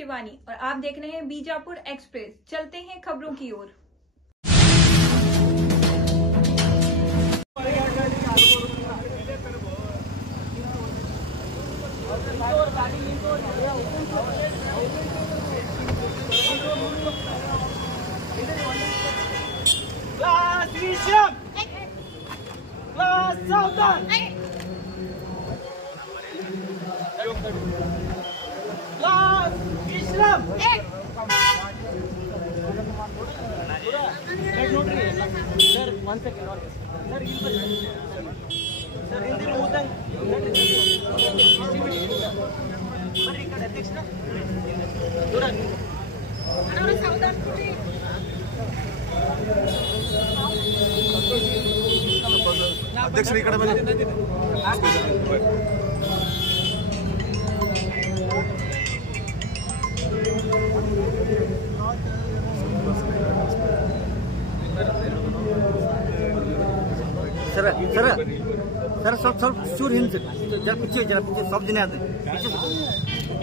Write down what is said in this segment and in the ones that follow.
शिवानी और आप देख रहे हैं बीजापुर एक्सप्रेस। चलते हैं खबरों की ओर। अध्यक्ष इकड़े बने सर सर सर सब चूर हिंद जरा पीछे सब जने आते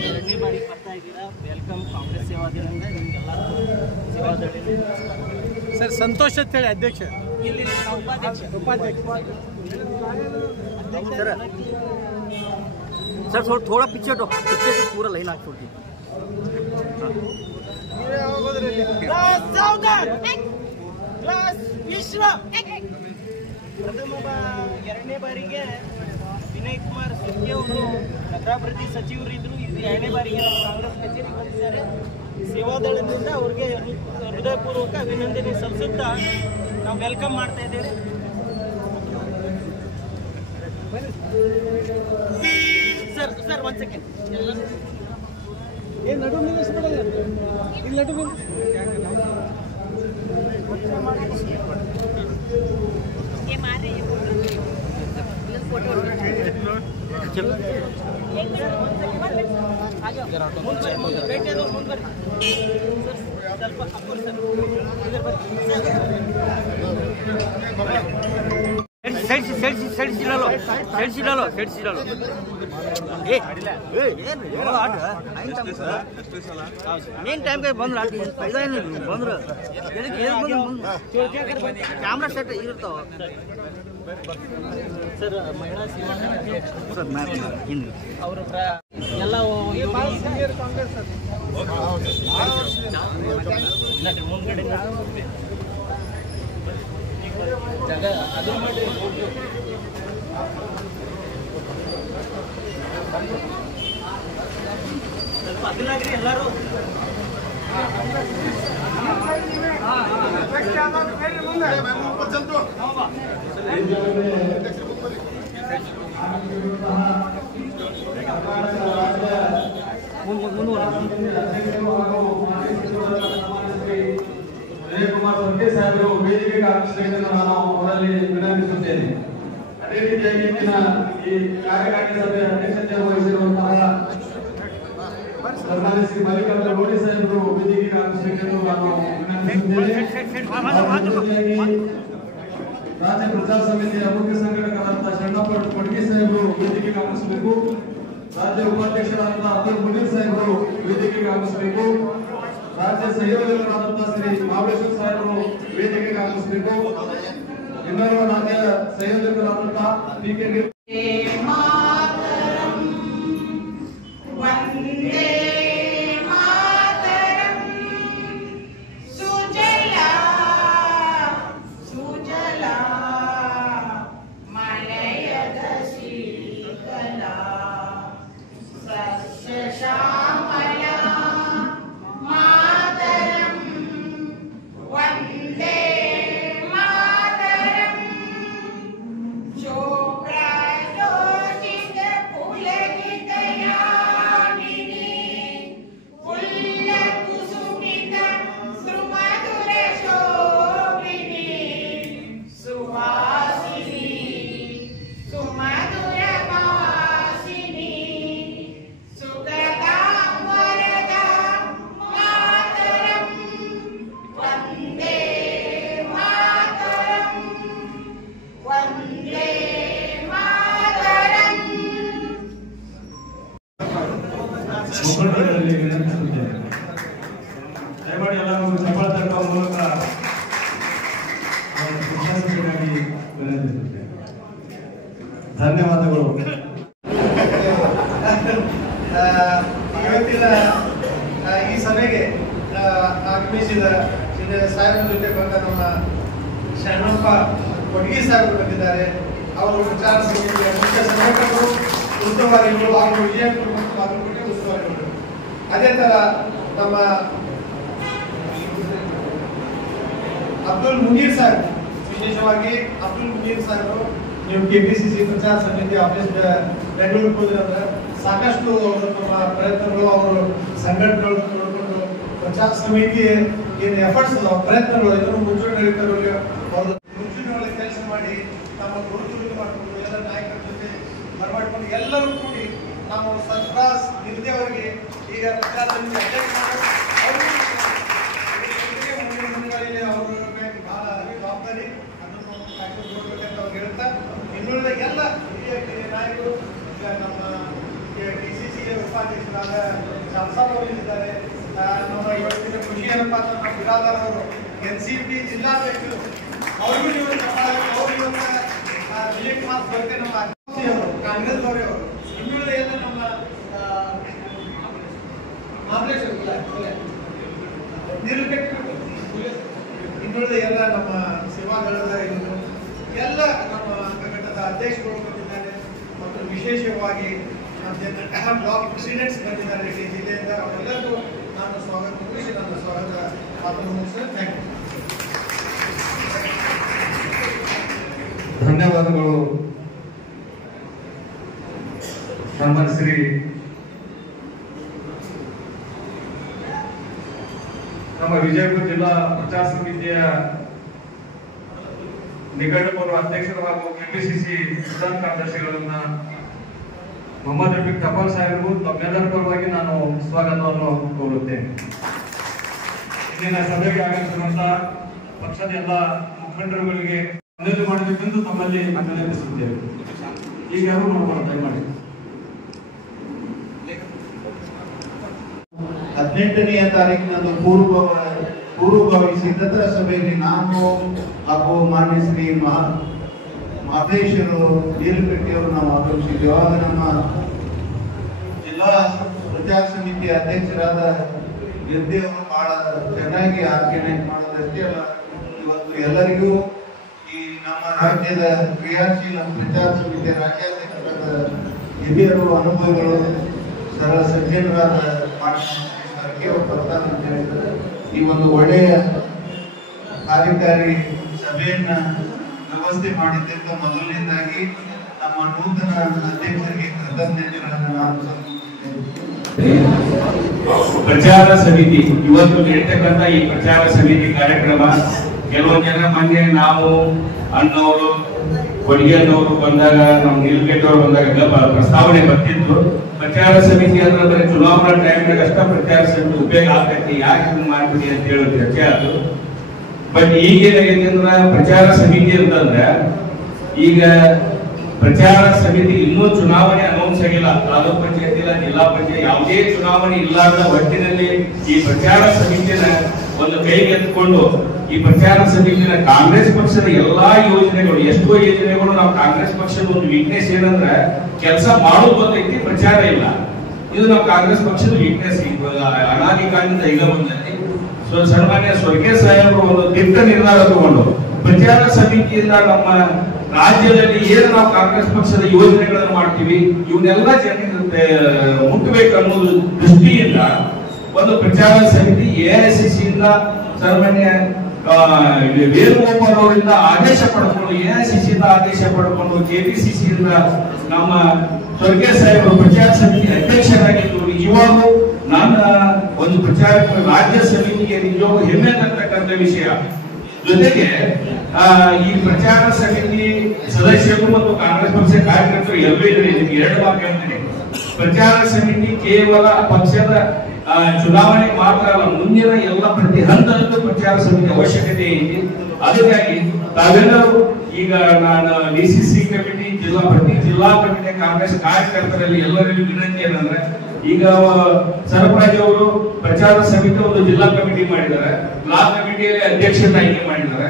ಎರಡನೇ ಬಾರಿ ಬರ್ತಾ ಇದ್ದೀರಾ. ವೆಲ್ಕಮ್ ಕಾಂಗ್ರೆಸ್ ಸೇವಾದಳದಿಂದ ನಿಮಗೆಲ್ಲರಿಗೂ ಸೇವಾದಳ सर संतोष ಅಂತ ಹೇಳಿ ಅಧ್ಯಕ್ಷ ಇಲ್ಲಿ ಉಪಾಧ್ಯಕ್ಷ सर सर थोड़ा पीछे हटो, पीछे से पूरा लाइन आग छोड़ दी। ಎರಡನೇ ಬಾರಿಗೆ ವಿನಯ್ ಕುಮಾರ್ ಸುರ್ಜಿ ಅವರು ನಗರಾಭಿವೃದ್ಧಿ ಸಚಿವರಿದ್ರು. ಇದು ಎರಡನೇ ಬಾರಿಗೆ ಕಾಂಗ್ರೆಸ್ ಕಚೇರಿಗೆ ಬಂದಿದ್ದಾರೆ. ಸೇವಾದಳದಿಂದ ಅವ್ರಿಗೆ ಹೃದಯಪೂರ್ವಕ ಅಭಿನಂದನೆ ಸಲ್ಲಿಸುತ್ತಾ ನಾವು ವೆಲ್ಕಮ್ ಮಾಡ್ತಾ ಇದ್ದೇವೆ. ಸರ್ ಸರ್ ಒಂದು ಸೆಕೆಂಡ್ ಏನು ನಡು ನಿಲ್ಲಿಸ್ಬಿಡಲ್ಲ ಇಲ್ಲಿ ನಡು सेट डालो मेन टाइम का बंद बंद कैमरा सेट इरता ಸರ್ ಮಹಿಳಾ ಸರ್ ಅವರ ಎಲ್ಲ ಕಾಂಗ್ರೆಸ್ ಮುಂದ್ಗಡೆ ಜಾಗ ಅದು ಮಾಡಿ ಸ್ವಲ್ಪ ಅದನ್ನಾಗ್ರಿ ಎಲ್ಲರೂ ವಿನಯ್ ಕುಮಾರ್ ಸುರ್ಜಿ ಸಾಹೇಬರು ವೇದಿಕೆಗೆ ಆಗಮಿಸಬೇಕೆಂದು ನಾನು ಅವರಲ್ಲಿ ವಿನಂತಿಸುತ್ತೇನೆ. ಅದೇ ರೀತಿಯಾಗಿ ಇಂದಿನ ಈ ಕಾರ್ಯಕಾರಿಣಿ ಸಭೆಯ ಅಧ್ಯಕ್ಷತೆ ವಹಿಸಿರುವಂತಹ ಸನ್ಮಾನ್ಯ ಶ್ರೀ ಮಲ್ಲಿಕಾರ್ಜುನ ಗೋಡಿ ಸಾಹೇಬರು ವೇದಿಕೆಗೆ ಆಗಮಿಸಬೇಕೆಂದು ನಾನು ವಿನಂತಿಸುತ್ತೇನೆ. ರಾಜ್ಯ ಪ್ರಜಾ ಸಮಿತಿಯ ಮುಖ್ಯ ಸಂಘಟಕರಾದ ಶರಣಪ್ಪ ಕೊಡ್ಗಿ ಸಾಹೇಬರು ವೇದಿಕೆಗೆ ಆಗಮಿಸಬೇಕು. ರಾಜ್ಯ ಉಪಾಧ್ಯಕ್ಷರಾದ ಅಬ್ದುಲ್ ಮುನೀರ್ ಸಾಹೇಬರು ವೇದಿಕೆಗೆ ಆಗಮಿಸಬೇಕು. ರಾಜ್ಯ ಸಂಯೋಜಕರಾದಂತಹ ಶ್ರೀ ಮಹಾಬಲೇಶ್ವರ ಸಾಹೇಬರು ವೇದಿಕೆಗೆ ಆಗಮಿಸಬೇಕು. ಇನ್ನೋರ್ವ ರಾಜ್ಯ ಸಂಯೋಜಕರಾದಂತಹ ಪಿಕೆ ಮುಖಂಡರಲ್ಲಿ ವಿನಂತಿಸುತ್ತೇನೆ. ಧನ್ಯವಾದಗಳು. ಇವತ್ತಿನ ಈ ಸಭೆಗೆ ಆಗಮಿಸಿದ ಸಾಹೇಬರ ಜೊತೆ ಬಂದ ನಮ್ಮ ಶರಣಪ್ಪ ಕೊಡ್ಗಿ ಸಾಹೇಬರು ಬಂದಿದ್ದಾರೆ. ಅವರು ವಿಚಾರ ಸಮಿತಿಯ ಮುಖ್ಯ ಸಂಘಟಕರು, ಉಸ್ತುವಾರಿಗಳು ಹಾಗೂ ವಿಜಯಪುರ ಮತ್ತು ಬಾಗಲಕೋಟೆ ಉಸ್ತುವಾರಿಗಳು. ಅದೇ ತರ ನಮ್ಮ ಅಬ್ದುಲ್ ಮುನೀರ್ ಸಾಹೇಬ್, ವಿಶೇಷವಾಗಿ ಅಬ್ದುಲ್ ಮುನೀರ್ ಸಾಹೇಬರು ನೀವು ಕೆಪಿಸಿಸಿ ಪ್ರಚಾರ ಸಮಿತಿ ಆಫೀಸ್ ಬೆಂಗಳೂರಿಗೆ ಹೋದ್ರೆ ಸಾಕಷ್ಟು ನಮ್ಮ ಪ್ರಯತ್ನಗಳು, ಅವರು ಸಂಘಟನೆಗಳು ನೋಡಿಕೊಂಡು ಪ್ರಚಾರ ಸಮಿತಿ ಏನು ಎಫರ್ಟ್ಸ್ ಪ್ರಯತ್ನಗಳು ಇದನ್ನು ಮುಂಚೂಣಿಯಲ್ಲಿ ಅವರು ಮುಂಚೂಣಿಯಲ್ಲಿ ಕೆಲಸ ಮಾಡಿ ನಮ್ಮ ಗುರುತು ಮಾಡಿಕೊಂಡು ಎಲ್ಲ ನಾಯಕರ ಜೊತೆ ಬರಮಾಡಿಕೊಂಡು ಎಲ್ಲರೂ ಕೂಡಿ ನಾವು ಸರ್ಫರಾಜ್ ನಿರ್ದೆ ಅವರಿಗೆ ಈಗ ಪ್ರಚಾರ ಸಮಿತಿ ಅಧ್ಯಕ್ಷ ಮುಂದಿನ ದಿನಗಳಲ್ಲಿ ಅವರು ಬಹಳ ಜವಾಬ್ದಾರಿ ಅದನ್ನು ಕಾಯ್ದುಕೊಳ್ಬೇಕಂತ ಅವ್ರು ಹೇಳ್ತಾ ಇನ್ನುಳಿದ ಎಲ್ಲ ಹಿರಿಯ ನಾಯಕರು ಈಗ ನಮ್ಮ DCC ಉಪಾಧ್ಯಕ್ಷರಾದ ಶಾಸಕ ಅವರಿದ್ದಾರೆ. ನಮ್ಮ ಇವತ್ತಿನ ಖುಷಿ ಏನಪ್ಪ ಅಂತ ನಮ್ಮ ಬಿರಾದಾರ್ ಅವರು NCP ಜಿಲ್ಲಾಧ್ಯಕ್ಷರು ಅವ್ರಿಗೂ ನೀವು ಅವರು ಇವತ್ತ ವಿಜಯ್ ಕುಮಾರ್ ಬಗ್ಗೆ ನಮ್ಮ ಕಾಂಗ್ರೆಸ್ ಅವರು ಇನ್ನುಳಿದ ಎಲ್ಲ ನಮ್ಮ ಇನ್ನುಳಿದ ಎಲ್ಲ ನಮ್ಮ ಸೇವಾದಳದ ಎಲ್ಲ ನಮ್ಮ ಸಂಘಟನದ ಅಧ್ಯಕ್ಷರು ಬಂದಿದ್ದಾರೆ ಮತ್ತು ವಿಶೇಷವಾಗಿ ನಮ್ಮ ಬ್ಲಾಕ್ ಪ್ರೆಸಿಡೆಂಟ್ಸ್ ಬಂದಿದ್ದಾರೆ ಇಡೀ ಜಿಲ್ಲೆಯಿಂದ. ಅವರೆಲ್ಲರಿಗೂ ನಾನು ಸ್ವಾಗತ ಮುಗಿಸಿ ನನ್ನ ಸ್ವಾಗತ ಮಾತನ್ನು ಮುಗಿಸ್ತೇನೆ. Thank you. ಧನ್ಯವಾದಗಳು. ಸನ್ಮಾನ್ಯ ಶ್ರೀ ನಮ್ಮ ವಿಜಯಪುರ ಜಿಲ್ಲಾ ಪ್ರಚಾರ ಸಮಿತಿಯ ನಿಕಟಪೂರ್ವ ಅಧ್ಯಕ್ಷರು ಹಾಗೂ ಕೆಪಿಸಿಸಿ ಪ್ರಧಾನ ಕಾರ್ಯದರ್ಶಿಗಳನ್ನ ಮೊಹಮ್ಮದ್ ರಫೀಕ್ ಟಪಾಲ್ ಸಾಹೇಬರು ತಮ್ಮೆಲ್ಲರ ಪರವಾಗಿ ನಾನು ಸ್ವಾಗತವನ್ನು ಕೋರುತ್ತೇನೆ. ಇಂದಿನ ಸಭೆಗೆ ಆಗಮಿಸಿರುವಂತಹ ಪಕ್ಷದ ಎಲ್ಲ ಮುಖಂಡರುಗಳಿಗೆ ಮನವಿ ಮಾಡಬೇಕೆಂದು ತಮ್ಮಲ್ಲಿ ವಿನಂತಿಸುತ್ತೇವೆ. ಈಗ ಯಾರು ನೋಡೋಣ ದಯಮಾಡಿ. 18ನೇ ತಾರೀಕಿನಂದು ಪೂರ್ವಭಾವಿ ಸಿದ್ಧತಾ ಸಭೆಯಲ್ಲಿ ನಾನು ಹಾಗೂ ಮಾನ್ಯ ಶ್ರೀ ಮಹೇಶರು ನೀಲಪೆಟ್ಟಿಯವರು ನಾವು ಆಗಮಿಸಿದ್ದೇವೆ. ಆಗ ನಮ್ಮ ಜಿಲ್ಲಾ ಪ್ರಚಾರ ಸಮಿತಿಯ ಅಧ್ಯಕ್ಷರಾದ ಗೆದ್ದೆಯವರು ಬಹಳ ಚೆನ್ನಾಗಿ ಆರ್ಗನೈಸ್ ಮಾಡೋದಷ್ಟೇ ಅಲ್ಲ, ಇವತ್ತು ಎಲ್ಲರಿಗೂ ಈ ನಮ್ಮ ರಾಜ್ಯದ ಕ್ರಿಯಾಶೀಲ ಪ್ರಚಾರ ಸಮಿತಿಯ ರಾಜ್ಯಾಧ್ಯಕ್ಷರಾದ ಹಿರಿಯರು, ಅನುಭವಿಗಳು, ಸರಳ ಸಜ್ಜನರಾದ ಬರ್ತಾನೆ ಅಂತ ಹೇಳಿದ್ದಾರೆ. ಈ ಒಂದು ಒಳ್ಳೆಯ ಕಾರ್ಯಕಾರಿ ಸಭೆಯನ್ನ ವ್ಯವಸ್ಥೆ ಮಾಡಿದ್ದಕ್ಕೆ ಮೊದಲನೇದಾಗಿ ನಮ್ಮ ನೂತನ ಅಧ್ಯಕ್ಷರಿಗೆ ಕೃತಜ್ಞತೆಗಳನ್ನು ನಾನು ಪ್ರಚಾರ ಸಮಿತಿ ಇವತ್ತು ನಡೀತಕ್ಕಂಥ ಈ ಪ್ರಚಾರ ಸಮಿತಿ ಕಾರ್ಯಕ್ರಮ ಕೆಲವೊಂದು ಜನ ಮೊನ್ನೆ ನಾವು ಅಣ್ಣವರು ಕೊಡಿಗೆಯವರು ಬಂದಾಗ ನಮ್ಮ ನೀಲಪೇಟೆಯವರು ಬಂದಾಗ ಪ್ರಸ್ತಾವನೆ ಬರ್ತಿತ್ತು. ಪ್ರಚಾರ ಸಮಿತಿ ಅಂದ್ರೆ ಬರೀ ಚುನಾವಣಾ ಟೈಮ್ನಾಗ ಅಷ್ಟ ಪ್ರಚಾರ ಸಮಿತಿ ಉಪಯೋಗ ಆಗ್ತೈತಿ, ಯಾಕೆ ಹಿಂಗ್ ಮಾಡ್ತೀವಿ ಅಂತ ಹೇಳೋದು ಚರ್ಚೆ ಆಯ್ತು. ಬಟ್ ಈಗ ಏನಾಗೈತಿ ಅಂದ್ರ ಪ್ರಚಾರ ಸಮಿತಿ ಅಂತಂದ್ರೆ ಈಗ ಪ್ರಚಾರ ಸಮಿತಿ ಇನ್ನೂ ಚುನಾವಣೆ ಅನೌನ್ಸ್ ಆಗಿಲ್ಲ. ತಾಲೂಕ್ ಪಂಚಾಯತ್ ಇಲ್ಲ, ಜಿಲ್ಲಾ ಪಂಚಾಯತ್ ಯಾವುದೇ ಚುನಾವಣೆ ಇಲ್ಲಾರ್ದ ಒಟ್ಟಿನಲ್ಲಿ ಈ ಪ್ರಚಾರ ಸಮಿತಿನ ಒಂದು ಕೈಗೆತ್ತಿಕೊಂಡು ಈ ಪ್ರಚಾರ ಸಮಿತಿನ ಕಾಂಗ್ರೆಸ್ ಪಕ್ಷದ ಎಲ್ಲಾ ಯೋಜನೆಗಳು, ಎಷ್ಟೋ ಯೋಜನೆಗಳು ನಾವು ಕಾಂಗ್ರೆಸ್ ಪಕ್ಷದ ಒಂದು ವೀಕ್ನೆಸ್ ಏನಂದ್ರೆ ಕೆಲಸ ಮಾಡೋದು ಗೊತ್ತೈತಿ, ಪ್ರಚಾರ ಇಲ್ಲ. ಇದು ನಾವು ಕಾಂಗ್ರೆಸ್ ಪಕ್ಷದ ವೀಕ್ನೆಸ್ ಅನಾದಿ ಕಾಲದಿಂದ ಈಗ ಬಂದೈತಿ. ಸನ್ಮಾನ್ಯ ಸ್ವರ್ಗೀಯ ಸಾಹೇಬರು ಒಂದು ದಿಟ್ಟ ನಿರ್ಧಾರ ತಗೊಂಡು ಪ್ರಚಾರ ಸಮಿತಿಯಿಂದ ನಮ್ಮ ರಾಜ್ಯದಲ್ಲಿ ಏನು ನಾವು ಕಾಂಗ್ರೆಸ್ ಪಕ್ಷದ ಯೋಜನೆಗಳನ್ನು ಮಾಡ್ತೀವಿ ಇವನ್ನೆಲ್ಲ ಜನರಿಗೆ ಮುಟ್ಟಬೇಕು ಅನ್ನೋದು ದೃಷ್ಟಿಯಿಂದ ಒಂದು ಪ್ರಚಾರ ಸಮಿತಿ AICC ಇಂದ ಸನ್ಮಾನ್ಯ ವೇಣುಗೋಪಾಲ್ ಅವರಿಂದ ಆದೇಶ ಪಡ್ಕೊಂಡು, AICC ಇಂದ ಆದೇಶ ಪಡ್ಕೊಂಡು, KPCC ಇಂದ ನಮ್ಮ ಸ್ವರ್ಗೀಯ ಸಾಹೇಬರು ಪ್ರಚಾರ ಸಮಿತಿ ಅಧ್ಯಕ್ಷರಾಗಿದ್ದು ನಿಜವಾಗೂ ನನ್ನ ಒಂದು ಪ್ರಚಾರ ರಾಜ್ಯ ಸಮಿತಿಗೆ ನಿಜವಾಗೂ ಹೆಮ್ಮೆ ತರ್ತಕ್ಕಂಥ ವಿಷಯ. ಜೊತೆಗೆ ಈ ಪ್ರಚಾರ ಸಮಿತಿ ಸದಸ್ಯರು ಮತ್ತು ಕಾಂಗ್ರೆಸ್ ಪಕ್ಷ ಕಾರ್ಯಕರ್ತರು ಎಲ್ಲರೂ ಎರಡು ಮಾತು ಹೇಳ್ತೀನಿ. ಪ್ರಚಾರ ಸಮಿತಿ ಕೇವಲ ಪಕ್ಷದ ಚುನಾವಣೆ ಮಾತ್ರ ಅಲ್ಲ, ಮುಂದಿನ ಎಲ್ಲ ಪ್ರತಿ ಹಂತದಲ್ಲೂ ಪ್ರಚಾರ ಸಮಿತಿ ಅವಶ್ಯಕತೆ ಐತಿ. ಅದಕ್ಕಾಗಿ ತಾವೆಲ್ಲರೂ ಈಗ ನಾನು DCC ಕಮಿಟಿ, ಪ್ರತಿ ಜಿಲ್ಲಾ ಕಮಿಟಿ ಕಾಂಗ್ರೆಸ್ ಕಾರ್ಯಕರ್ತರಲ್ಲಿ ಎಲ್ಲರಿಗೂ ವಿನಂತಿ ಏನಂದ್ರೆ, ಈಗ ಸರಫರಾಜ್ ಅವರು ಪ್ರಚಾರ ಸಮಿತಿ ಒಂದು ಜಿಲ್ಲಾ ಕಮಿಟಿ ಮಾಡಿದ್ದಾರೆ, ಬ್ಲಾಕ್ ಕಮಿಟಿಯಲ್ಲಿ ಅಧ್ಯಕ್ಷರನ್ನ ಆಯ್ಕೆ ಮಾಡಿದ್ದಾರೆ.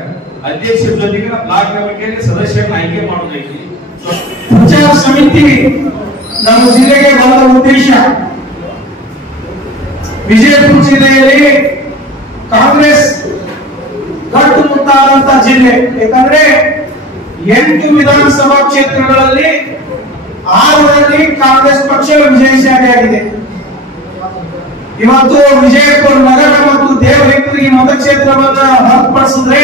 ಅಧ್ಯಕ್ಷರ ಜೊತೆಗೆ ಬ್ಲಾಕ್ ಕಮಿಟಿಯಲ್ಲಿ ಸದಸ್ಯರನ್ನ ಆಯ್ಕೆ ಮಾಡೋದೈತಿ. ಪ್ರಚಾರ ಸಮಿತಿ ನಮ್ಮ ಜಿಲ್ಲೆಗೆ ಬಂದ ಉದ್ದೇಶ ವಿಜಯಪುರ ಜಿಲ್ಲೆಯಲ್ಲಿ ಕಾಂಗ್ರೆಸ್ ಕಟ್ಟುಮುಟ್ಟಾದಂತ ಜಿಲ್ಲೆ. ಯಾಕಂದ್ರೆ 8 ವಿಧಾನಸಭಾ ಕ್ಷೇತ್ರಗಳಲ್ಲಿ 6ರಲ್ಲಿ ಕಾಂಗ್ರೆಸ್ ಪಕ್ಷ ವಿಜಯಶಾಲಿಯಾಗಿದೆ. ಇವತ್ತು ವಿಜಯಪುರ ನಗರ ಮತ್ತು ದೇವಹಿಪ್ಪರಿಗೆ ಮತಕ್ಷೇತ್ರವನ್ನ ಹೊರತುಪಡಿಸಿದ್ರೆ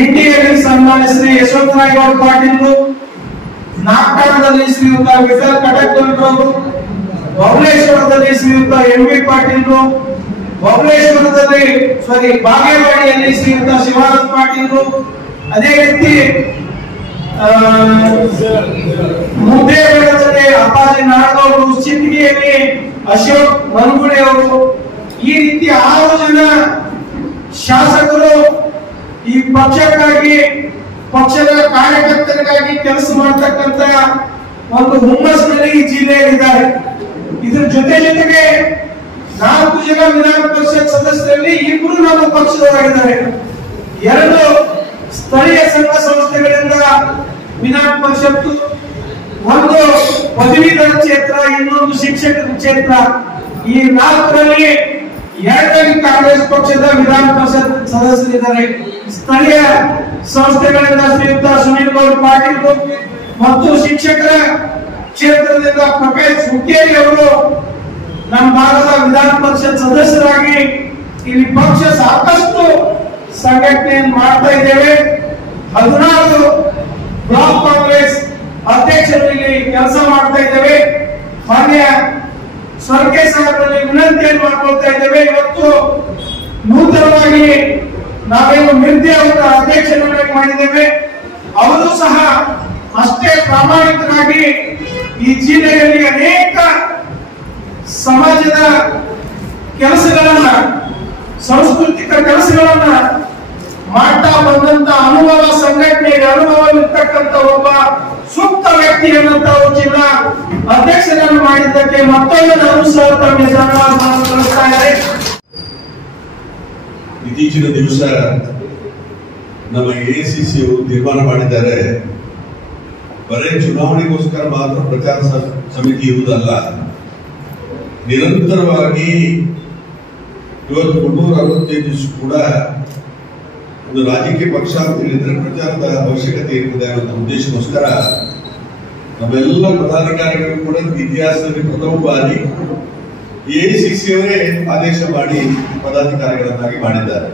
ಇಂಡಿಯಲ್ಲಿ ಸನ್ಮಾನ್ಯ ಶ್ರೀ ಯಶವಂತರಾಯಗೌಡ ಪಾಟೀಲ್, ನಾಗಠಾಣದಲ್ಲಿ ಶ್ರೀಯುತ ವಿಠಲ್ ಕಟಕ್ಗೌಡರು, ಬಬಲೇಶ್ವರದಲ್ಲಿ ಶ್ರೀಯುತ MV ಪಾಟೀಲ್, ಬಾಗೇವಾಡಿಯಲ್ಲಿ ಶ್ರೀಯುತ ಶಿವಾನಂದ ಪಾಟೀಲ್, ಅದೇ ರೀತಿ ಮುದ್ದೇಬೇಡದಲ್ಲಿ ಅಪ್ಪಾಜಿ ನಾಡಗೌಡರು, ಚಿಂತಗಿಯಲ್ಲಿ ಅಶೋಕ್ ಮನಗುಳಿ ಅವರು, ಈ ರೀತಿ 6 ಜನ ಶಾಸಕರು ಈ ಪಕ್ಷಕ್ಕಾಗಿ ಪಕ್ಷದ ಕಾರ್ಯಕರ್ತರಿಗಾಗಿ ಕೆಲಸ ಮಾಡತಕ್ಕಂತ ಒಂದು ಹುಮ್ಮಸ್ಸಿನಲ್ಲಿ ಈ ಜಿಲ್ಲೆಯಲ್ಲಿದ್ದಾರೆ. ಇದ್ರ ಜೊತೆಗೆ 4 ಜನ ವಿಧಾನ ಪರಿಷತ್ ಸದಸ್ಯರಲ್ಲಿ 2 ನಮ್ಮ ಪಕ್ಷದವರಾಗಿದ್ದಾರೆ. 2 ಸ್ಥಳೀಯ ಸಂಘ ಸಂಸ್ಥೆಗಳಿಂದ ವಿಧಾನ ಪರಿಷತ್ತು, 1 ಪದವೀಧರ ಕ್ಷೇತ್ರ, ಇನ್ನೊಂದು ಶಿಕ್ಷಕರ ಕ್ಷೇತ್ರ. ಈ 4ರಲ್ಲಿ 2ರಲ್ಲಿ ಕಾಂಗ್ರೆಸ್ ಪಕ್ಷದ ವಿಧಾನ ಪರಿಷತ್ ಸದಸ್ಯರಿದ್ದಾರೆ. ಸ್ಥಳೀಯ ಸಂಸ್ಥೆಗಳಿಂದ ಶ್ರೀಯುತ ಸುನೀಲ್ ಗೌಡ ಪಾಟೀಲ್ ಮತ್ತು ಶಿಕ್ಷಕರ ಕ್ಷೇತ್ರದಿಂದ ಪ್ರಕಾಶ್ ಹುಕ್ಕೇರಿ ಅವರು ನಮ್ಮ ಭಾಗದ ವಿಧಾನ ಪರಿಷತ್ ಸದಸ್ಯರಾಗಿ ಇಲ್ಲಿ ಪಕ್ಷ ಸಾಕಷ್ಟು ಸಂಘಟನೆಯನ್ನು ಮಾಡ್ತಾ ಇದ್ದೇವೆ. 16 ಬ್ಲಾಕ್ ಕಾಂಗ್ರೆಸ್ ಅಧ್ಯಕ್ಷರು ಇಲ್ಲಿ ಕೆಲಸ ಮಾಡ್ತಾ ಇದ್ದೇವೆ. ಮಾನ್ಯ ಸ್ವರ್ಗೆ ಸಾಹೇಬರಲ್ಲಿ ವಿನಂತಿಯನ್ನು ಮಾಡ್ಕೊಳ್ತಾ ಇದ್ದೇವೆ. ಇವತ್ತು ನೂತನವಾಗಿ ನಾವೇನು ಮಿರ್ತಿ ಅವರ ಅಧ್ಯಕ್ಷರನ್ನಾಗಿ ಮಾಡಿದ್ದೇವೆ. ಅವರು ಸಹ ಅಷ್ಟೇ ಪ್ರಾಮಾಣಿಕರಾಗಿ ಈ ಜಿಲ್ಲೆಯಲ್ಲಿ ಅನೇಕ ಸಮಾಜದ ಕೆಲಸಗಳನ್ನ, ಸಾಂಸ್ಕೃತಿಕ ಕೆಲಸಗಳನ್ನ ಮಾಡ್ತಾ ಬಂದಂತ ಅನುಭವ, ಸಂಘಟನೆಗೆ ಅನುಭವವಿರ್ತಕ್ಕಂಥ ಒಬ್ಬ ಸೂಕ್ತ ವ್ಯಕ್ತಿಯನ್ನು ತಾವು ಜಿಲ್ಲಾ ಅಧ್ಯಕ್ಷರನ್ನು ಮಾಡಿದ್ದಕ್ಕೆ ಮತ್ತೊಂದು ನಾನು ಸಹ ತಮಗೆ ಧನ್ಯವಾದಗಳನ್ನು ತಿಳಿಸ್ತಾ ಇದ್ದಾರೆ. ಇತ್ತೀಚಿನ ದಿವಸ ನಮ್ಮ AICC ಅವರು ತೀರ್ಮಾನ ಮಾಡಿದ್ದಾರೆ, ಬರೇ ಚುನಾವಣೆಗೋಸ್ಕರ ಮಾತ್ರ ಪ್ರಚಾರ ಸಮಿತಿ ಇರುವುದಲ್ಲ, ನಿರಂತರವಾಗಿ ಇವತ್ತು 365 ದಿವಸ ಕೂಡ ಒಂದು ರಾಜಕೀಯ ಪಕ್ಷ ಅಂತ ಹೇಳಿದ್ರೆ ಪ್ರಚಾರದ ಅವಶ್ಯಕತೆ ಇರ್ತದೆ ಅನ್ನೋ ಉದ್ದೇಶಕ್ಕೋಸ್ಕರ ನಮ್ಮೆಲ್ಲ ಪದಾಧಿಕಾರಿಗಳು ಕೂಡ ಇತಿಹಾಸದಲ್ಲಿ ಪ್ರಥಮ ಬಾರಿ AICC ಅವರೇ ಆದೇಶ ಮಾಡಿ ಪದಾಧಿಕಾರಿಗಳನ್ನಾಗಿ ಮಾಡಿದ್ದಾರೆ.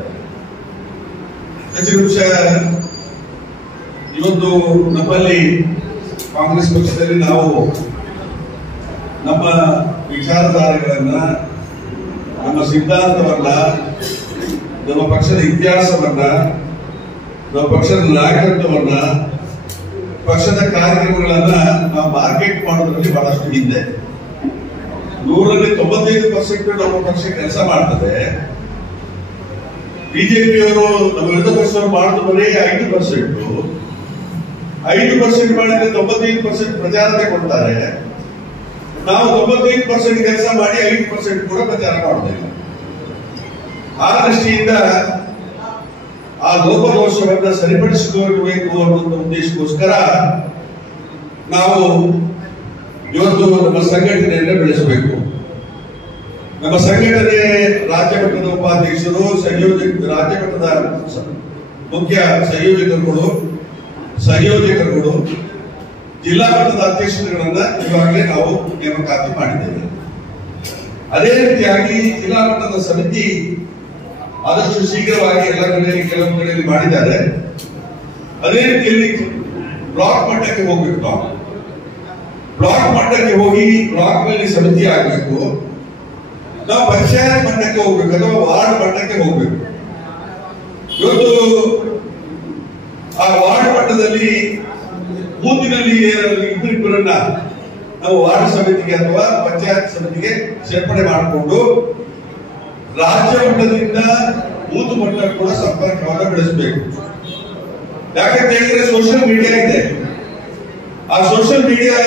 ಇವತ್ತು ನಮ್ಮಲ್ಲಿ ಕಾಂಗ್ರೆಸ್ ಪಕ್ಷದಲ್ಲಿ ನಾವು ನಮ್ಮ ವಿಚಾರಧಾರೆಗಳನ್ನ, ನಮ್ಮ ಸಿದ್ಧಾಂತವನ್ನ, ನಮ್ಮ ಪಕ್ಷದ ಇತಿಹಾಸವನ್ನ, ನಮ್ಮ ಪಕ್ಷದ ನಾಯಕತ್ವವನ್ನ, ಪಕ್ಷದ ಕಾರ್ಯಕ್ರಮಗಳನ್ನ ನಾವು ಮಾರ್ಕೆಟ್ ಮಾಡೋದ್ರಲ್ಲಿ ಬಹಳಷ್ಟು ಹಿಂದೆ. 100ರಲ್ಲಿ 95% ನಮ್ಮ ಪಕ್ಷ ಕೆಲಸ ಮಾಡ್ತದೆ. ಬಿಜೆಪಿಯವರು ನಮ್ಮ ವಿರೋಧ ಪಕ್ಷವರು ಮಾಡೋದು ಬರೀ 5%. 5% ಮಾಡಿದ್ರೆ 95% ಪ್ರಚಾರತೆ ಕೊಡ್ತಾರೆ. ನಾವು 95% ಕೆಲಸ ಮಾಡಿ 5% ಕೂಡ ಪ್ರಚಾರ ಮಾಡೋದಿಲ್ಲ. ಆ ದೃಷ್ಟಿಯಿಂದ ಆ ಲೋಪದೋಷವನ್ನ ಸರಿಪಡಿಸಿಕೊಳ್ಳಬೇಕು ಅನ್ನೋ ಉದ್ದೇಶಕ್ಕೋಸ್ಕರ ನಾವು ಇವತ್ತು ನಮ್ಮ ಸಂಘಟನೆಯನ್ನು ಬೆಳೆಸಬೇಕು. ನಮ್ಮ ಸಂಘಟನೆ ರಾಜ್ಯ ಮಟ್ಟದ ಉಪಾಧ್ಯಕ್ಷರು, ರಾಜ್ಯ ಮಟ್ಟದ ಮುಖ್ಯ ಸಂಯೋಜಕರುಗಳು, ಜಿಲ್ಲಾ ಮಟ್ಟದ ಅಧ್ಯಕ್ಷರುಗಳನ್ನ ಈಗಾಗಲೇ ನಾವು ನೇಮಕಾತಿ ಮಾಡಿದ್ದೇವೆ. ಅದೇ ರೀತಿಯಾಗಿ ಜಿಲ್ಲಾ ಮಟ್ಟದ ಸಮಿತಿ ಆದಷ್ಟು ಶೀಘ್ರವಾಗಿ ಎಲ್ಲ ಕಡೆಯಲ್ಲಿ ಕೆಲವು ಕಡೆಯಲ್ಲಿ ಮಾಡಿದ್ದಾರೆ. ಅದೇ ರೀತಿಯಲ್ಲಿ ಬ್ಲಾಕ್ ಮಟ್ಟಕ್ಕೆ ಹೋಗ್ಬೇಕು. ನಾವು ಬ್ಲಾಕ್ ಮಟ್ಟಕ್ಕೆ ಹೋಗಿ ಬ್ಲಾಕ್ ನಲ್ಲಿ ಸಮಿತಿ ಆಗಬೇಕು. ನಾವು ಪಂಚಾಯತ್ ಮಟ್ಟಕ್ಕೆ ಹೋಗ್ಬೇಕು ಅಥವಾ ವಾರ್ಡ್ ಮಟ್ಟಕ್ಕೆ ಹೋಗ್ಬೇಕು. ಇವತ್ತು ಆ ವಾರ್ಡ್ ಮಟ್ಟದಲ್ಲಿ ಬೂತಿನಲ್ಲಿ ಇಬ್ಬರಿಬ್ಬರನ್ನ ನಾವು ವಾರ್ಡ್ ಸಮಿತಿಗೆ ಅಥವಾ ಪಂಚಾಯತ್ ಸಮಿತಿಗೆ ಸೇರ್ಪಡೆ ಮಾಡಿಕೊಂಡು ರಾಜ್ಯ ಮಟ್ಟದಿಂದ ಬೂತ್ ಮಟ್ಟ ಕೂಡ ಸಂಪರ್ಕವನ್ನು ಬೆಳೆಸಬೇಕು. ಯಾಕಂತ ಹೇಳಿದ್ರೆ ಸೋಷಿಯಲ್ ಮೀಡಿಯಾ ಇದೆ. ಆ ಸೋಷಿಯಲ್ ಮೀಡಿಯಾ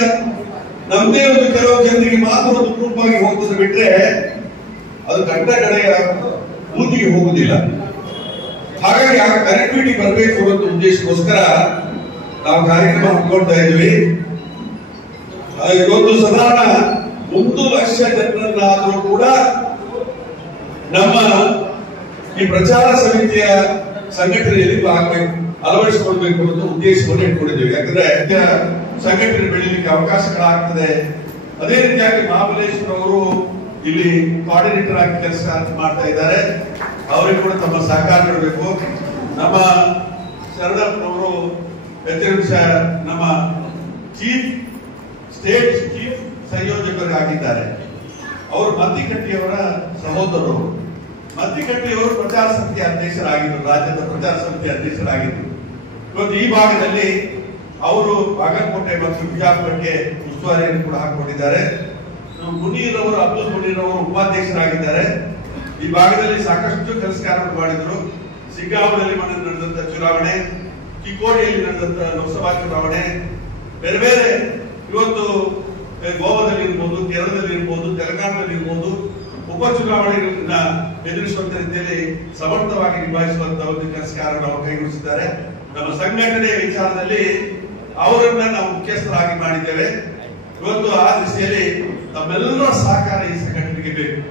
ನಮ್ದೇ ಒಂದು ಕೆಲವು ಜನರಿಗೆ ಮಾತ್ರ ಒಂದು ಗ್ರೂಪ್ ಆಗಿ ಹೋಗ್ತದೆ ಬಿಟ್ರೆ ಅದು ಗಂಟ ಕಡೆಯ ಬೂತಿಗೆ ಹೋಗುದಿಲ್ಲ. ಹಾಗಾಗಿ ಆ ಕನೆಕ್ಟಿವಿಟಿ ಬರಬೇಕು ಅನ್ನೋ ಉದ್ದೇಶಕ್ಕೋಸ್ಕರ ನಾವು ಕಾರ್ಯಕ್ರಮ ಹಮ್ಮಿಕೊಳ್ತಾ ಇದ್ವಿ. ಇವತ್ತು ಸಾಧಾರಣ 1 ಲಕ್ಷ ಜನರನ್ನಾದರೂ ಕೂಡ ನಮ್ಮ ಈ ಪ್ರಚಾರ ಸಮಿತಿಯ ಸಂಘಟನೆಯಲ್ಲಿ ಅಳವಡಿಸಿಕೊಳ್ಬೇಕು ಅನ್ನೋ ಉದ್ದೇಶವನ್ನು ಇಟ್ಕೊಂಡಿದ್ದೇವೆ. ಯಾಕಂದ್ರೆ ಸಂಘಟನೆ ಬೆಳೀಲಿಕ್ಕೆ ಅವಕಾಶಗಳಾಗ್ತದೆ. ಅದೇ ರೀತಿಯಾಗಿ ಮಹಾಬಲೇಶ್ವರ ಅವರು ಇಲ್ಲಿ ಕೋಆರ್ಡಿನೇಟರ್ ಆಗಿ ಕೆಲಸ ಮಾಡ್ತಾ ಇದ್ದಾರೆ. ಅವರಿಗೆ ಕೂಡ ತಮ್ಮ ಸಹಕಾರ ನೀಡಬೇಕು. ನಮ್ಮ ಶರಣಪ್ಪನವರು ಪ್ರತಿನಿಮಿಷ ನಮ್ಮ ಸ್ಟೇಟ್ ಚೀಫ್ ಸಂಯೋಜಕರಾಗಿದ್ದಾರೆ. ಅವರು ಮತ್ತಿಕಟ್ಟಿಯವರ ಸಹೋದರರು. ಮತ್ತಿಕಟ್ಟಿಯವರು ಪ್ರಚಾರ ಸಮಿತಿ ಅಧ್ಯಕ್ಷರಾಗಿದ್ದರು, ರಾಜ್ಯದ ಪ್ರಚಾರ ಸಮಿತಿ ಅಧ್ಯಕ್ಷರಾಗಿದ್ದರು. ಇವತ್ತು ಈ ಭಾಗದಲ್ಲಿ ಅವರು ಬಾಗಲಕೋಟೆ ಮತ್ತು ಬಿಜಾಪುರಕ್ಕೆ ಉಸ್ತುವಾರಿಯನ್ನು ಕೂಡ ಹಾಕಿಕೊಂಡಿದ್ದಾರೆ. ಮುನೀರ್ ಅವರು, ಅಬ್ದುಲ್ ಮುನೀರ್ ಅವರು ಉಪಾಧ್ಯಕ್ಷರಾಗಿದ್ದಾರೆ. ಈ ಭಾಗದಲ್ಲಿ ಸಾಕಷ್ಟು ಕೆಲಸ ಕಾರ್ಯವನ್ನು ಮಾಡಿದರು. ಸಿಗ್ಗಾಂವದಲ್ಲಿ ನಡೆದಂತ ಚುನಾವಣೆ, ಚಿಕ್ಕೋಡಿಯಲ್ಲಿ ನಡೆದಂತ ಲೋಕಸಭಾ ಚುನಾವಣೆ, ಬೇರೆ ಬೇರೆ ಇವತ್ತು ಗೋವಾದಲ್ಲಿ ಇರ್ಬೋದು, ಕೇರಳದಲ್ಲಿ ಇರ್ಬೋದು, ತೆಲಂಗಾಣದಲ್ಲಿ ಇರ್ಬೋದು, ಉಪಚುನಾವಣೆಗಳನ್ನ ಎದುರಿಸುವಂತ ರೀತಿಯಲ್ಲಿ ಸಮರ್ಥವಾಗಿ ನಿಭಾಯಿಸುವಂತಹ ಒಂದು ಕೆಲಸ ಕಾರ್ಯವನ್ನು ಕೈಗೊಳಿಸಿದ್ದಾರೆ. ನಮ್ಮ ಸಂಘಟನೆಯ ವಿಚಾರದಲ್ಲಿ ಅವರನ್ನ ನಾವು ಮುಖ್ಯಸ್ಥರಾಗಿ ಮಾಡಿದ್ದೇವೆ. ಇವತ್ತು ಆ ದಿಸೆಯಲ್ಲಿ ತಮ್ಮೆಲ್ಲರ ಸಹಕಾರ ಈ ಸಂಘಟನೆಗೆ ಬೇಕು.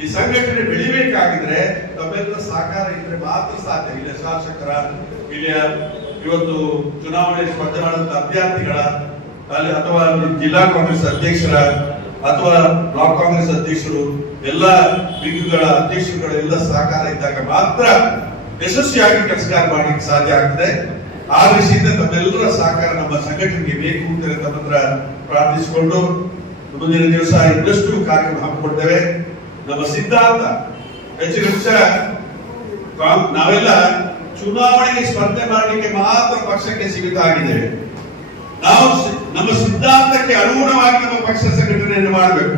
ಈ ಸಂಘಟನೆ ಬೆಳಿಬೇಕಾಗಿದ್ರೆ ತಮ್ಮೆಲ್ಲರ ಸಹಕಾರ ಇದ್ರೆ ಮಾತ್ರ ಸಾಧ್ಯ. ಇಲ್ಲಿಯ ಶಾಸಕರ, ಇಲ್ಲಿಯ ಇವತ್ತು ಚುನಾವಣೆ ಸ್ಪರ್ಧೆ ಮಾಡುವಂತ ಅಭ್ಯರ್ಥಿಗಳ ಅಲ್ಲಿ ಅಥವಾ ಜಿಲ್ಲಾ ಕಾಂಗ್ರೆಸ್ ಅಧ್ಯಕ್ಷರ ಅಥವಾ ಬ್ಲಾಕ್ ಕಾಂಗ್ರೆಸ್ ಅಧ್ಯಕ್ಷರು ಎಲ್ಲ ವಿಂಗ್ಗಳ ಅಧ್ಯಕ್ಷರುಗಳೆಲ್ಲ ಸಹಕಾರ ಇದ್ದಾಗ ಮಾತ್ರ ಯಶಸ್ವಿಯಾಗಿ ಕೆಲಸ ಮಾಡಲಿಕ್ಕೆ ಸಾಧ್ಯ ಆಗ್ತದೆ. ಆ ದೃಷ್ಟಿಯಿಂದ ತಮ್ಮೆಲ್ಲರ ಸಹಕಾರ ನಮ್ಮ ಸಂಘಟನೆಗೆ ಬೇಕು ಅಂತ ತಮ್ಮ ಹತ್ರ ಪ್ರಾರ್ಥಿಸಿಕೊಂಡು ಮುಂದಿನ ದಿವಸ ಇನ್ನಷ್ಟು ಕಾರ್ಯಕ್ರಮ ಹಮ್ಮಿಕೊಳ್ತೇವೆ. ನಮ್ಮ ಸಿದ್ಧಾಂತ ಹೆಚ್ಚು ನಾವೆಲ್ಲ ಚುನಾವಣೆಗೆ ಸ್ಪರ್ಧೆ ಮಾಡಲಿಕ್ಕೆ ಮಾತ್ರ ಪಕ್ಷಕ್ಕೆ ಸೀಮಿತ ಆಗಿದ್ದೇವೆ. ನಾವು ನಮ್ಮ ಸಿದ್ಧಾಂತಕ್ಕೆ ಅನುಗುಣವಾಗಿ ನಮ್ಮ ಪಕ್ಷ ಸಂಘಟನೆಯನ್ನು ಮಾಡಬೇಕು.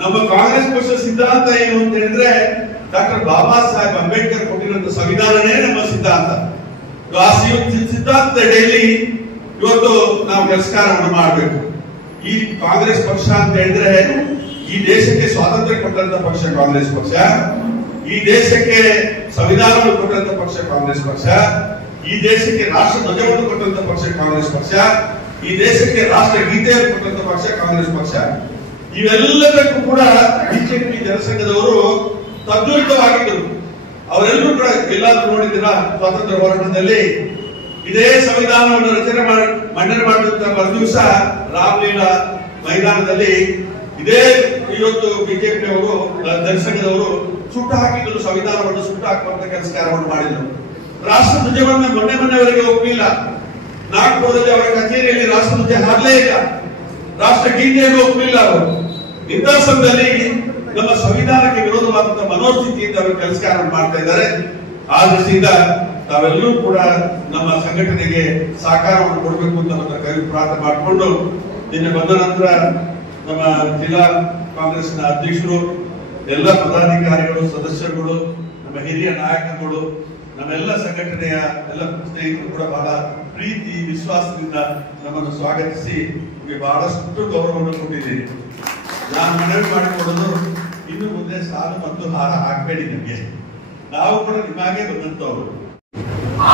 ನಮ್ಮ ಕಾಂಗ್ರೆಸ್ ಪಕ್ಷ ಸಿದ್ಧಾಂತ ಏನು ಅಂತ ಹೇಳಿದ್ರೆ ಡಾಕ್ಟರ್ ಬಾಬಾ ಸಾಹೇಬ್ ಅಂಬೇಡ್ಕರ್ ಕೊಟ್ಟಿರುವಂತಹ ಸಂವಿಧಾನನೇ ನಮ್ಮ ಸಿದ್ಧಾಂತ. ಆ ಸಿದ್ಧಾಂತದ ಅಡಿಯಲ್ಲಿ ಇವತ್ತು ನಾವು ಕೆಲಸ ಕಾರ್ಯವನ್ನು ಮಾಡಬೇಕು. ಈ ಕಾಂಗ್ರೆಸ್ ಪಕ್ಷ ಅಂತ ಹೇಳಿದ್ರೆ ಈ ದೇಶಕ್ಕೆ ಸ್ವಾತಂತ್ರ್ಯ ಕೊಟ್ಟಂತ ಪಕ್ಷ ಕಾಂಗ್ರೆಸ್ ಪಕ್ಷ, ಈ ದೇಶಕ್ಕೆ ಸಂವಿಧಾನವನ್ನು ಕೊಟ್ಟಂತ ಪಕ್ಷ ಕಾಂಗ್ರೆಸ್ ಪಕ್ಷ, ಈ ದೇಶಕ್ಕೆ ರಾಷ್ಟ್ರ ಧ್ವಜವನ್ನು ಕೊಟ್ಟಂತ ಪಕ್ಷ ಕಾಂಗ್ರೆಸ್ ಪಕ್ಷ, ಈ ದೇಶಕ್ಕೆ ರಾಷ್ಟ್ರ ಗೀತೆಯನ್ನು ಕೊಟ್ಟಂತ ಪಕ್ಷ ಕಾಂಗ್ರೆಸ್ ಪಕ್ಷ. ಇವೆಲ್ಲದಕ್ಕೂ ಕೂಡ ಬಿಜೆಪಿ ಜನಸಂಘದವರು ತದ್ವಿರುದ್ಧವಾಗಿದ್ದರು. ಅವರೆಲ್ಲರೂ ಕೂಡ ಎಲ್ಲಾದ್ರೂ ನೋಡಿದ್ದೀರಾ, ಸ್ವಾತಂತ್ರ್ಯ ಹೋರಾಟದಲ್ಲಿ ಇದೇ ಸಂವಿಧಾನವನ್ನು ರಚನೆ ಮಂಡನೆ ಮಾಡಿದಂತ ಮರುದಿವಸ ರಾಮಲೀಲಾ ಮೈದಾನದಲ್ಲಿ ಇದೇ ಇವತ್ತು ಬಿಜೆಪಿಯವರು ಜನಸಂಘದವರು ಸುಟ್ಟು ಹಾಕಿದ್ರು, ಸಂವಿಧಾನವನ್ನು ಸುಟ್ಟು ಹಾಕುವಂತ ಕೆಲಸ ಕಾರ್ಯವನ್ನು ಮಾಡಿದ್ರು. ರಾಷ್ಟ್ರ ಧ್ವಜವನ್ನು ಮೊನ್ನೆವರೆಗೆ ಒಪ್ಪಲಿಲ್ಲ. ನಾಗ್ಪುರದಲ್ಲಿ ಅವರ ಕಚೇರಿಯಲ್ಲಿ ರಾಷ್ಟ್ರ ಧ್ವಜ ಹಾರಲೇ ಇಲ್ಲ, ರಾಷ್ಟ್ರ ಗೀತೆಯನ್ನು ಒಪ್ಪಲಿಲ್ಲ. ಅವರು ಇಂತಹ ಸಮಯದಲ್ಲಿ ನಮ್ಮ ಸಂವಿಧಾನಕ್ಕೆ ವಿರೋಧವಾದಂತಹ ಮನೋಸ್ಥಿತಿಯಿಂದ ಅವರು ಕೆಲಸ ಕಾರ್ಯ ಮಾಡ್ತಾ ಇದ್ದಾರೆ. ಆ ದೃಷ್ಟಿಯಿಂದ ನಾವೆಲ್ಲರೂ ಕೂಡ ನಮ್ಮ ಸಂಘಟನೆಗೆ ಸಹಕಾರವನ್ನು ಕೊಡಬೇಕು ಅಂತ ನಮ್ಮ ಕೈ ಪ್ರಾರ್ಥನೆ ಮಾಡಿಕೊಂಡು ನಿನ್ನೆ ಬಂದ ನಂತರ ನಮ್ಮ ಜಿಲ್ಲಾ ಕಾಂಗ್ರೆಸ್ನ ಅಧ್ಯಕ್ಷರು, ಎಲ್ಲ ಪದಾಧಿಕಾರಿಗಳು, ಸದಸ್ಯರುಗಳು, ನಮ್ಮ ಹಿರಿಯ ನಾಯಕರುಗಳು, ನಮ್ಮೆಲ್ಲ ಸಂಘಟನೆಯ ಎಲ್ಲ ಸ್ನೇಹಿತರು ಕೂಡ ಬಹಳ ಪ್ರೀತಿ ವಿಶ್ವಾಸದಿಂದ ನಮ್ಮನ್ನು ಸ್ವಾಗತಿಸಿ ನಿಮಗೆ ಬಹಳಷ್ಟು ಗೌರವವನ್ನು ಕೊಟ್ಟಿದ್ದೀರಿ. ನಾನು ಮನವಿ ಮಾಡಿಕೊಡೋದು, ಇನ್ನು ಮುಂದೆ ಸಾಲು ಮತ್ತು ಹಾರ ಹಾಕಬೇಡಿ. ನಿಮಗೆ ನಾವು ಕೂಡ ನಿಮಗೆ ಬಂದಂತವರು.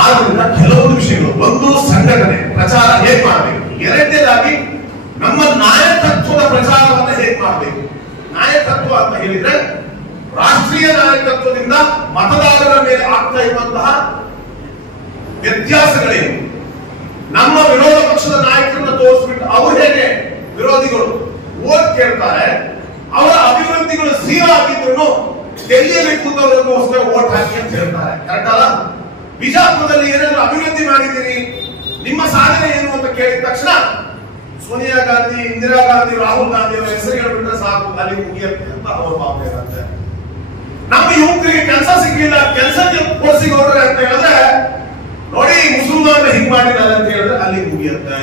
ಆದ್ರಿಂದ ಕೆಲವೊಂದು ವಿಷಯಗಳು, ಒಂದು ಸಂಘಟನೆ ಪ್ರಚಾರ ಹೇಗೆ ಮಾಡಬೇಕು, ಎರಡನೇದಾಗಿ ನಮ್ಮ ನಾಯಕತ್ವದ ಪ್ರಚಾರವನ್ನ ಹೇಗೆ ಮಾಡಬೇಕು. ನಾಯಕತ್ವ ಅಂತ ಹೇಳಿದ್ರೆ ರಾಷ್ಟ್ರೀಯ ನಾಯಕತ್ವದಿಂದ ಮತದಾರರ ಮೇಲೆ ಆಗ್ತಾ ಇರುವಂತಹ ವ್ಯತ್ಯಾಸಗಳೇನು. ನಮ್ಮ ವಿರೋಧ ಪಕ್ಷದ ನಾಯಕರನ್ನ ತೋರಿಸ್ಬಿಟ್ಟು ಅವರು ಹೇಗೆ ವಿರೋಧಿಗಳು ಓಟ್ ಕೇಳ್ತಾರೆ, ಅವರ ಅಭಿವೃದ್ಧಿಗಳು ಝೀರೋ ಆಗಿದ್ರು ಡೆಲ್ಲಿಯಲ್ಲಿ ಕೂತವರಿಗೋಸ್ಕರ ಓಟ್ ಹಾಕಿ ಅಂತ ಹೇಳ್ತಾರೆ. ಕರೆಕ್ಟ್ ಅಲ್ಲ? ಬಿಜಾಪುರದಲ್ಲಿ ಏನಾದ್ರು ಅಭಿವೃದ್ಧಿ ಮಾಡಿದ್ದೀರಿ, ನಿಮ್ಮ ಸಾಧನೆ ಏನು ಅಂತ ಕೇಳಿದ ತಕ್ಷಣ ಸೋನಿಯಾ ಗಾಂಧಿ, ಇಂದಿರಾ ಗಾಂಧಿ, ರಾಹುಲ್ ಗಾಂಧಿ ಅವರ ಹೆಸರು ಹೇಳ್ಬಿಟ್ರೆ ಸಾಕು, ಅಲ್ಲಿ ಮುಗಿಯುತ್ತೆ ಅಂತ ಅವರ ಭಾವನೆ ಇರುತ್ತೆ. ನಮ್ಮ ಯುವಕರಿಗೆ ಕೆಲಸ ಸಿಗ್ಲಿಲ್ಲ, ಕೆಲಸಕ್ಕೆ ಕೊಡಿಸಿಕೊಡ್ರೆ ಅಂತ ಹೇಳಿದ್ರೆ ನೋಡಿ ಮುಸಲ್ಮಾನ ಹಿಂಗ್ ಮಾಡಿದ್ದಾರೆ ಅಂತ ಹೇಳಿದ್ರೆ ಅಲ್ಲಿ ಮುಗಿಯುತ್ತೆ.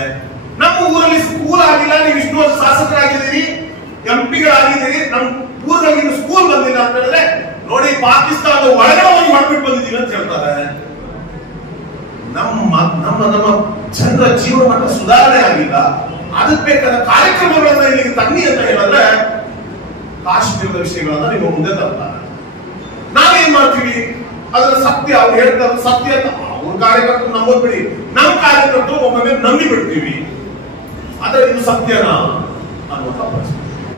ನಮ್ಮ ಊರಲ್ಲಿ ಸ್ಕೂಲ್ ಆಗಿಲ್ಲ, ನೀವು ಇಷ್ಟು ವರ್ಷ ಶಾಸಕರಾಗಿದ್ದೀರಿ, ಎಂಪಿಗಳಾಗಿದ್ದೀರಿ, ನಮ್ಮ ಊರಲ್ಲಿ ಸ್ಕೂಲ್ ಬಂದಿಲ್ಲ ಅಂತ ಹೇಳಿದ್ರೆ ನೋಡಿ ಪಾಕಿಸ್ತಾನದ ಒಳಗಡೆ ಹೋಗಿ ಮಾಡ್ಬಿಟ್ಟು ಬಂದಿದ್ದೀವಿ ಅಂತ ಹೇಳ್ತಾರೆ. ನಮ್ಮ ನಮ್ಮ ನಮ್ಮ ಜನರ ಜೀವನ ಮಟ್ಟ ಸುಧಾರಣೆ ಆಗಿಲ್ಲ, ಅದಕ್ಕೆ ಬೇಕಾದ ಕಾರ್ಯಕ್ರಮಗಳನ್ನ ಇಲ್ಲಿಗೆ ತನ್ನಿ ಅಂತ ಹೇಳಿದ್ರೆ ಕಾಶ್ಮೀರದ ವಿಷಯಗಳನ್ನ ನೀವು ಮುಂದೆ ತರ್ತಾರೆ. ನಾವೇನ್ ಮಾಡ್ತೀವಿ, ಅದರ ಸತ್ಯ ಅವ್ರು ಹೇಳ್ತಾರೆ ಸತ್ಯ ಅಂತ ಅವ್ರ ಕಾರ್ಯಕರ್ತರು ನಂಬೋದ್ ಬಿಡಿ, ನಮ್ಮ ಕಾರ್ಯಕರ್ತರು ಒಮ್ಮೊಮ್ಮೆ ನಂಬಿ ಬಿಡ್ತೀವಿ. ಆದ್ರೆ ಇದು ಸತ್ಯನಾ ಅನ್ನುವಂಥ ಪ್ರಶ್ನೆ.